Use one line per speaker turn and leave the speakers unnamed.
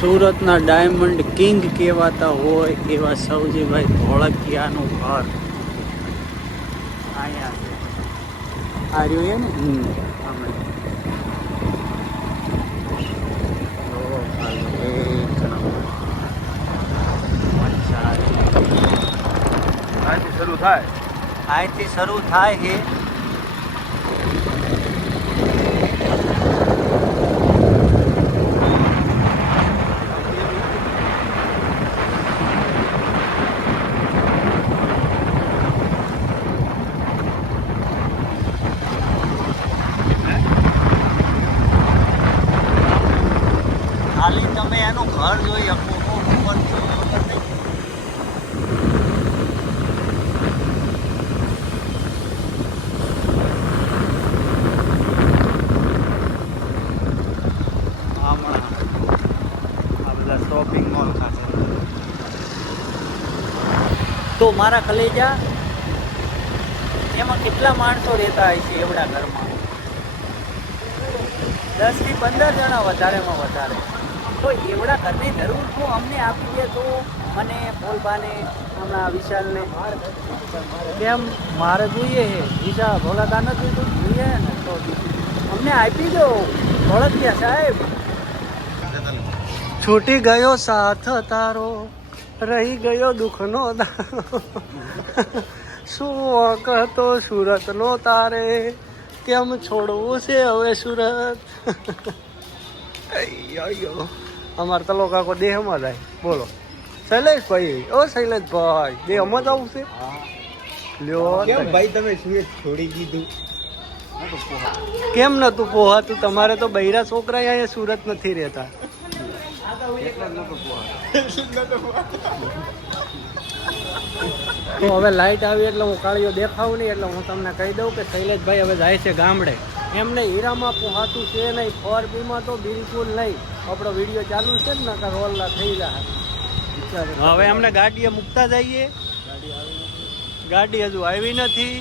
સુરતના diamond king કહેવાતા હોય એવા સૌજીભાઈ ધોળકિયાનું ઘર. અહીંયા છે. આ રહ્યું ને?
શરૂ થાય.
અહીંથી શરૂ થાય છે ઘર જોઈ. હમણાં શોપિંગ મોલ ખાતે. તો મારા કલેજા એમાં કેટલા માણસો રહેતા હોય છે એવડા ઘરમાં? દસથી પંદર જણા વધારેમાં વધારે. તો એવડા ઘરની જરૂર શું અમને આપી દે તો મને બોલબાને હમણાં વિશાલને. કેમ? મારે જોઈએ છે વિશાલ ભોલાદા નથી તો? જોઈએ ને તો. અમને આપી દો. ઓળખ્યા સાહેબ. છૂટી ગયો સાથ તારો રહી ગયો દુઃખનો શું કહતો સુરતનો તારે? કેમ છોડવું છે હવે સુરત? અમાર તલો કાકો દેહમાં જાય. બોલો. શૈલેષભાઈ ઓ શૈલેષભાઈ દેહમાં જ આવું છે? લ્યો.
કેમ ભાઈ તમે સુરત છોડી દીધું?
કેમ નતું પોહાતું? તમારે તો બૈરા છોકરા અહીંયા સુરત નથી રહેતા. તો હવે લાઈટ આવી એટલે હું કાળીઓ દેખાવું નહીં એટલે હું તમને કહી દઉં કે શૈલેષભાઈ હવે જાય છે ગામડે. એમને હીરામાં પોહાતું છે નહીં ફોર બીમાં તો બિલકુલ નહીં. આપણો વીડિયો ચાલુ છે ને નકર રોલના થઈ જાય હવે અમને ગાડીએ મૂકતા જઈએ. ગાડી હજુ આવી નથી.